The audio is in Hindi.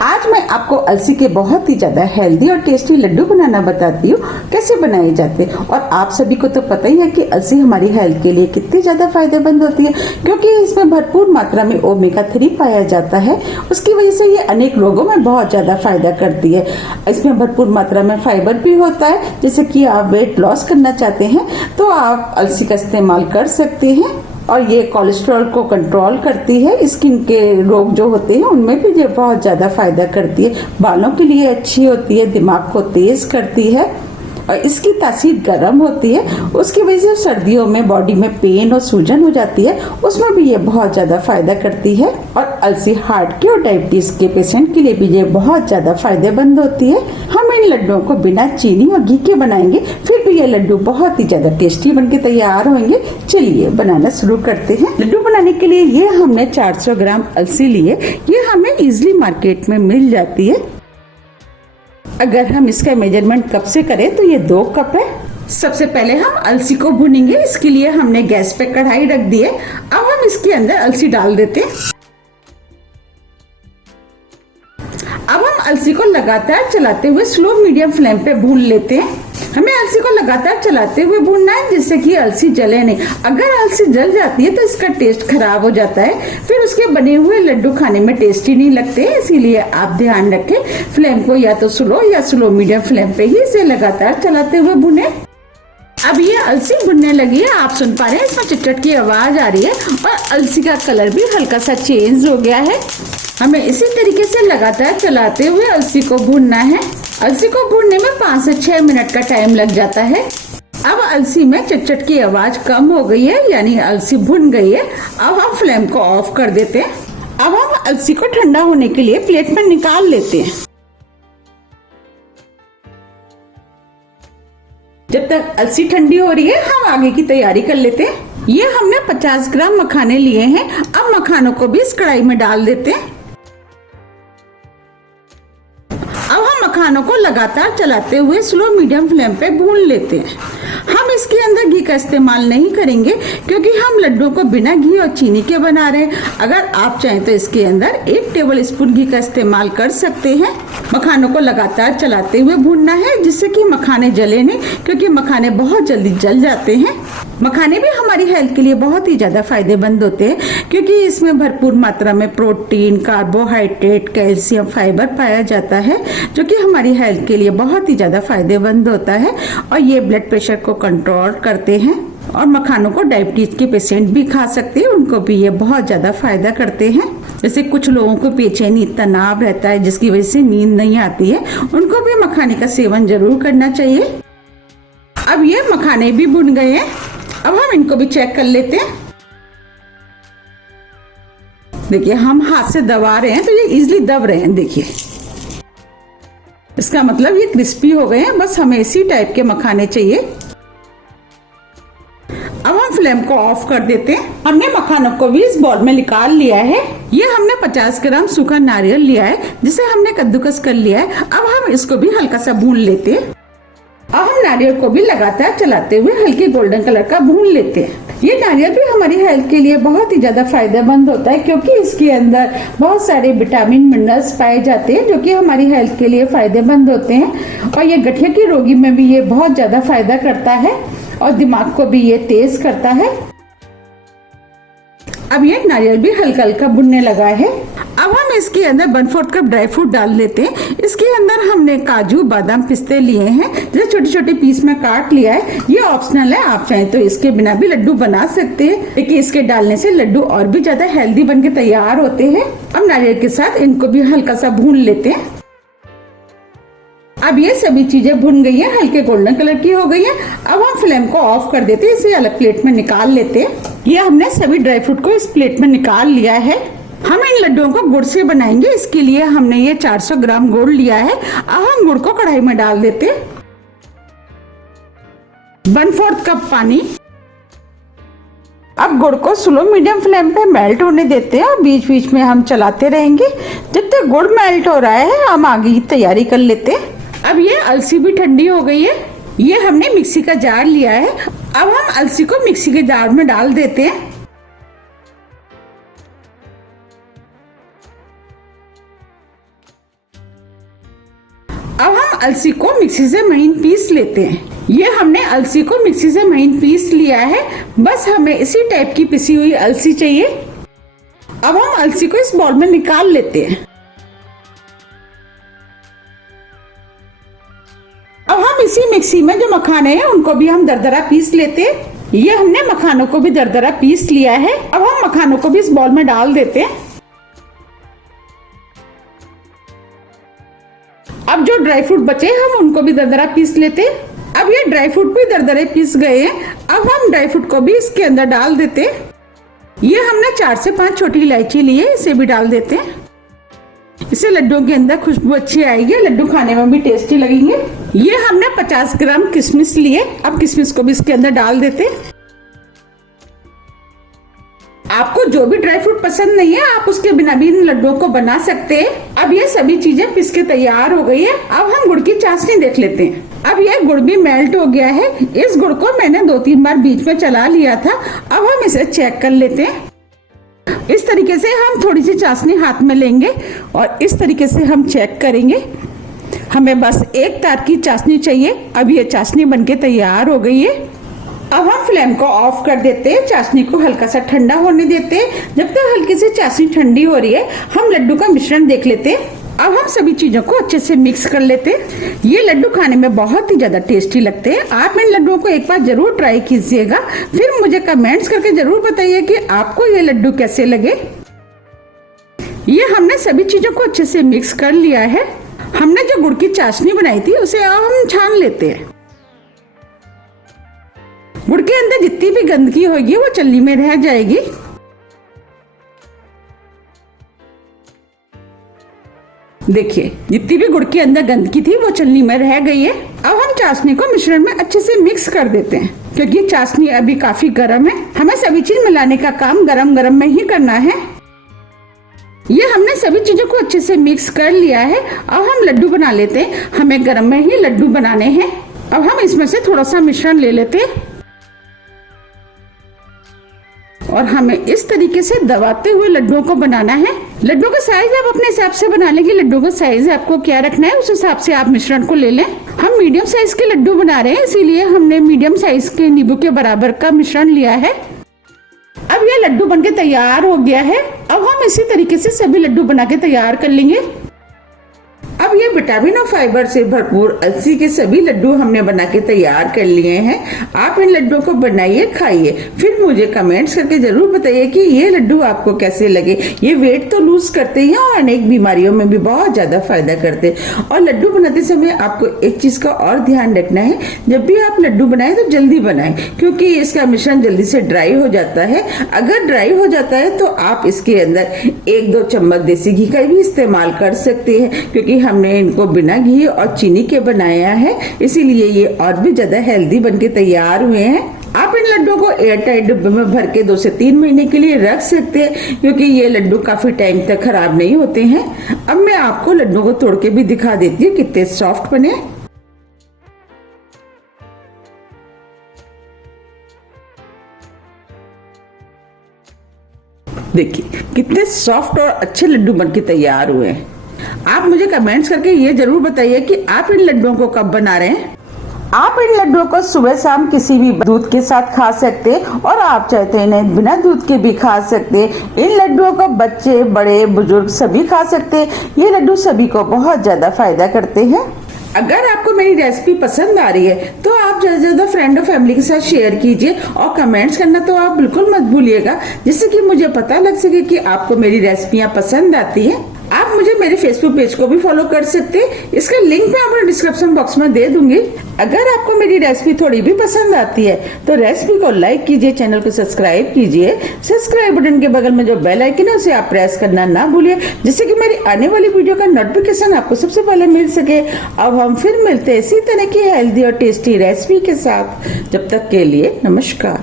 आज मैं आपको अलसी के बहुत ही ज्यादा हेल्दी और टेस्टी लड्डू बनाना बताती हूँ कैसे बनाए जाते हैं। और आप सभी को तो पता ही है कि अलसी हमारी हेल्थ के लिए कितनी ज्यादा फायदेमंद होती है, क्योंकि इसमें भरपूर मात्रा में ओमेगा 3 पाया जाता है। उसकी वजह से ये अनेक रोगों में बहुत ज्यादा फायदा करती है। इसमें भरपूर मात्रा में फाइबर भी होता है। जैसे कि आप वेट लॉस करना चाहते हैं तो आप अलसी का इस्तेमाल कर सकते हैं। और ये कोलेस्ट्रॉल को कंट्रोल करती है। स्किन के रोग जो होते हैं उनमें भी ये बहुत ज्यादा फायदा करती है। बालों के लिए अच्छी होती है, दिमाग को तेज करती है और इसकी तासीर गर्म होती है। उसकी वजह से सर्दियों में बॉडी में पेन और सूजन हो जाती है, उसमें भी ये बहुत ज्यादा फायदा करती है। और अलसी हार्ट के और डायबिटीज के पेशेंट के लिए भी ये बहुत ज्यादा फायदेमंद होती है। हम इन लड्डुओं को बिना चीनी और घी के बनाएंगे, फिर भी ये लड्डू बहुत ही ज्यादा टेस्टी बनके तैयार होंगे। चलिए बनाना शुरू करते हैं। लड्डू बनाने के लिए ये हमने 400 ग्राम अलसी लिए। ये हमें इजिली मार्केट में मिल जाती है। अगर हम इसका मेजरमेंट कप से करें तो ये 2 कप है। सबसे पहले हम अलसी को भूनेंगे। इसके लिए हमने गैस पे कढ़ाई रख दी है। अब हम इसके अंदर अलसी डाल देते हैं। अब हम अलसी को लगातार चलाते हुए स्लो मीडियम फ्लेम पे भून लेते हैं। हमें अलसी को लगातार चलाते हुए भूनना है जिससे कि अलसी जले नहीं। अगर अलसी जल जाती है तो इसका टेस्ट खराब हो जाता है, फिर उसके बने हुए लड्डू खाने में टेस्टी नहीं लगते। इसीलिए आप ध्यान रखें, फ्लेम को या तो स्लो मीडियम फ्लेम पे ही इसे लगातार चलाते हुए भुने। अब ये अलसी भुनने लगी है। आप सुन पा रहे हैं इसमें चिटचिट की आवाज आ रही है और अलसी का कलर भी हल्का सा चेंज हो गया है। हमें इसी तरीके से लगातार चलाते हुए अलसी को भूनना है। अलसी को भूनने में 5 से 6 मिनट का टाइम लग जाता है। अब अलसी में चिटचिट की आवाज कम हो गई है, यानी अलसी भुन गई है। अब हम फ्लेम को ऑफ कर देते हैं। अब हम अलसी को ठंडा होने के लिए प्लेट में निकाल लेते हैं। जब तक अलसी ठंडी हो रही है हम आगे की तैयारी कर लेते हैं। ये हमने 50 ग्राम मखाने लिए हैं। अब मखानों को भी इस कढ़ाई में डाल देते हैं। अब हम मखानों को लगातार चलाते हुए स्लो मीडियम फ्लेम पे भून लेते हैं। हम इसके अंदर घी का इस्तेमाल नहीं करेंगे क्योंकि हम लड्डू को बिना घी और चीनी के बना रहे हैं। अगर आप चाहें तो इसके अंदर 1 टेबल स्पून घी का इस्तेमाल कर सकते हैं। मखानों को लगातार चलाते हुए भूनना है जिससे कि मखाने जले नहीं, क्योंकि मखाने बहुत जल्दी जल जाते हैं। मखाने भी हमारी हेल्थ के लिए बहुत ही ज्यादा फायदेमंद होते हैं, क्योंकि इसमें भरपूर मात्रा में प्रोटीन, कार्बोहाइड्रेट, कैल्शियम, फाइबर पाया जाता है, जो कि हमारी हेल्थ के लिए बहुत ही ज्यादा फायदेमंद होता है। और ये ब्लड प्रेशर को कंट्रोल करते हैं। और मखानों को डायबिटीज के पेशेंट भी खा सकते हैं, उनको भी ये बहुत ज्यादा फायदा करते हैं। जैसे कुछ लोगों को बेचैनी, तनाव रहता है जिसकी वजह से नींद नहीं आती है, उनको भी मखाने का सेवन जरूर करना चाहिए। अब ये मखाने भी भुन गए हैं। अब हम इनको भी चेक कर लेते हैं। देखिए हम हाथ से दबा रहे हैं तो ये इजिली दब रहे हैं। देखिए इसका मतलब ये क्रिस्पी हो गए हैं। बस हमें इसी टाइप के मखाने चाहिए। अब हम फ्लेम को ऑफ कर देते हैं। हमने मखानों को भी इस बॉल में निकाल लिया है। ये हमने 50 ग्राम सूखा नारियल लिया है जिसे हमने कद्दूकस कर लिया है। अब हम इसको भी हल्का सा भून लेते हैं। अब हम नारियल को भी लगातार चलाते हुए हल्के गोल्डन कलर का भून लेते हैं। ये नारियल भी हमारी हेल्थ के लिए बहुत ही ज्यादा फायदेमंद होता है, क्योंकि इसके अंदर बहुत सारे विटामिन, मिनरल्स पाए जाते हैं जो कि हमारी हेल्थ के लिए फायदेमंद होते हैं। और ये गठिया की रोगी में भी ये बहुत ज्यादा फायदा करता है और दिमाग को भी ये तेज करता है। अब ये नारियल भी हल्का हल्का भुनने लगा है। अब हम इसके अंदर 1/4 कप ड्राई फ्रूट डाल लेते हैं। इसके अंदर हमने काजू, बादाम, पिस्ते लिए हैं, जो छोटे छोटे पीस में काट लिया है। ये ऑप्शनल है, आप चाहें तो इसके बिना भी लड्डू बना सकते हैं, लेकिन इसके डालने से लड्डू और भी ज्यादा हेल्दी बनके तैयार होते हैं। अब नारियल के साथ इनको भी हल्का सा भून लेते हैं। अब ये सभी चीजें भुन गई हैं, हल्के गोल्डन कलर की हो गई हैं। अब हम फ्लेम को ऑफ कर देते हैं, इसे अलग प्लेट में निकाल लेते हैं। ये हमने सभी ड्राई फ्रूट को इस प्लेट में निकाल लिया है। हम इन लड्डुओं को गुड़ से बनाएंगे। इसके लिए हमने ये 400 ग्राम गुड़ लिया है। अब हम गुड़ को कढ़ाई में डाल देते हैं। 1/4 कप पानी। अब गुड़ को स्लो मीडियम फ्लेम पे मेल्ट होने देते हैं और बीच बीच में हम चलाते रहेंगे जब तक गुड़ मेल्ट हो रहा है। हम आगे की तैयारी कर लेते हैं। अब ये अलसी भी ठंडी हो गई है। ये हमने मिक्सी का जार लिया है। अब हम अलसी को मिक्सी के जार में डाल देते हैं। अलसी को मिक्सी से महीन पीस लेते हैं। ये हमने अलसी को मिक्सी से महीन पीस लिया है। बस हमें इसी टाइप की पिसी हुई अलसी चाहिए। अब हम अलसी को इस बाउल में निकाल लेते हैं। अब हम इसी मिक्सी में जो मखाने हैं उनको भी हम दरदरा पीस लेते हैं। ये हमने मखानों को भी दरदरा पीस लिया है। अब हम मखानों को भी इस बाउल में डाल देते हैं। अब जो ड्राई फ्रूट बचे हम उनको भी दरदरा पीस लेते हैं। अब ये ड्राई फ्रूट भी दरदरे पीस गए हैं। अब हम ड्राई फ्रूट को भी इसके अंदर डाल देते हैं। ये हमने 4 से 5 छोटी इलायची ली है, इसे भी डाल देते हैं। इससे लड्डुओं के अंदर खुशबू अच्छी आएगी, लड्डू खाने में भी टेस्टी लगेंगे। ये हमने 50 ग्राम किशमिश लिए। अब किशमिश को भी इसके अंदर डाल देते हैं। आपको जो भी ड्राई फ्रूट पसंद नहीं है आप उसके बिना भी इन लड्डुओं को बना सकते हैं। अब ये सभी चीजें पिस के तैयार हो गई है। अब हम गुड़ की चाशनी देख लेते हैं। अब ये गुड़ भी मेल्ट हो गया है। इस गुड़ को मैंने 2-3 बार बीच में चला लिया था। अब हम इसे चेक कर लेते हैं। इस तरीके से हम थोड़ी सी चाशनी हाथ में लेंगे और इस तरीके से हम चेक करेंगे। हमें बस 1 तार की चाशनी चाहिए। अब ये चाशनी बनके तैयार हो गई है। अब हम फ्लेम को ऑफ कर देते हैं। चाशनी को हल्का सा ठंडा होने देते हैं। जब तक हल्की सी चाशनी ठंडी हो रही है हम लड्डू का मिश्रण देख लेते हैं। अब हम सभी चीजों को अच्छे से मिक्स कर लेते हैं। ये लड्डू खाने में बहुत ही ज्यादा टेस्टी लगते हैं। आप इन लड्डुओं को एक बार जरूर ट्राई कीजिएगा। फिर मुझे कमेंट्स करके जरूर बताइए कि आपको ये लड्डू कैसे लगे। ये हमने सभी चीजों को अच्छे से मिक्स कर लिया है। हमने जो गुड़ की चाशनी बनाई थी उसे अब हम छान लेते हैं। गुड़ के अंदर जितनी भी गंदगी होगी वो चलनी में रह जाएगी। देखिए जितनी भी गुड़ के अंदर गंदगी थी वो चलनी में रह गई है। अब हम चाशनी को मिश्रण में अच्छे से मिक्स कर देते हैं। क्योंकि चाशनी अभी काफी गर्म है, हमें सभी चीज मिलाने का काम गरम गरम में ही करना है। ये हमने सभी चीजों को अच्छे से मिक्स कर लिया है। अब हम लड्डू बना लेते हैं। हमें गरम में ही लड्डू बनाने हैं। अब हम इसमें से थोड़ा सा मिश्रण ले लेते हैं और हमें इस तरीके से दबाते हुए लड्डुओं को बनाना है। लड्डू का साइज आप अपने हिसाब से बना लेंगे। लड्डू का साइज आपको क्या रखना है उस हिसाब से आप मिश्रण को ले लें। हम मीडियम साइज के लड्डू बना रहे हैं, इसीलिए हमने मीडियम साइज के नींबू के बराबर का मिश्रण लिया है। अब ये लड्डू बनके तैयार हो गया है। अब हम इसी तरीके से सभी लड्डू बना के तैयार कर लेंगे। अब ये विटामिन और फाइबर से भरपूर अलसी के सभी लड्डू हमने बना के तैयार कर लिए हैं। आप इन लड्डुओं को बनाइए, खाइए, फिर मुझे कमेंट्स करके जरूर बताइए कि ये लड्डू आपको कैसे लगे। ये वेट तो लूज करते हैं और अनेक बीमारियों में भी बहुत ज्यादा फायदा करते हैं। और लड्डू बनाते समय आपको एक चीज का और ध्यान रखना है, जब भी आप लड्डू बनाएं तो जल्दी बनाएं, क्योंकि इसका मिश्रण जल्दी से ड्राई हो जाता है। अगर ड्राई हो जाता है तो आप इसके अंदर 1-2 चम्मच देसी घी का भी इस्तेमाल कर सकते हैं, क्योंकि हमने इनको बिना घी और चीनी के बनाया है, इसीलिए ये और भी ज्यादा हेल्दी बनके तैयार हुए हैं। आप इन लड्डुओं को एयर टाइट डिब्बे में भर के 2 से 3 महीने के लिए रख सकते हैं, क्योंकि ये लड्डू काफी टाइम तक खराब नहीं होते हैं। अब मैं आपको लड्डू को तोड़ के भी दिखा देती हूँ कितने सॉफ्ट बने। देखिए कितने सॉफ्ट और अच्छे लड्डू बनके तैयार हुए हैं। आप मुझे कमेंट्स करके ये जरूर बताइए कि आप इन लड्डुओं को कब बना रहे हैं। आप इन लड्डुओं को सुबह शाम किसी भी दूध के साथ खा सकते हैं और आप चाहते हैं इन्हें बिना दूध के भी खा सकते हैं। इन लड्डुओं को बच्चे, बड़े, बुजुर्ग सभी खा सकते हैं। ये लड्डू सभी को बहुत ज्यादा फायदा करते हैं। अगर आपको मेरी रेसिपी पसंद आ रही है तो आप ज्यादा से ज्यादा फ्रेंड और फैमिली के साथ शेयर कीजिए और कमेंट्स करना तो आप बिल्कुल मत भूलिएगा, जिससे कि मुझे पता लग सके कि आपको मेरी रेसिपियां पसंद आती हैं। आप मुझे मेरे फेसबुक पेज को भी फॉलो कर सकते हैं, इसका लिंक मैं अपने डिस्क्रिप्शन बॉक्स में दे दूंगी। अगर आपको मेरी रेसिपी थोड़ी भी पसंद आती है तो रेसिपी को लाइक कीजिए, चैनल को सब्सक्राइब कीजिए। सब्सक्राइब बटन के बगल में जो बेल आइकन है उसे आप प्रेस करना ना भूलिए, जिससे कि मेरी आने वाली वीडियो का नोटिफिकेशन आपको सबसे पहले मिल सके। अब हम फिर मिलते हैं इसी तरह की हेल्दी और टेस्टी रेसिपी के साथ। जब तक के लिए नमस्कार।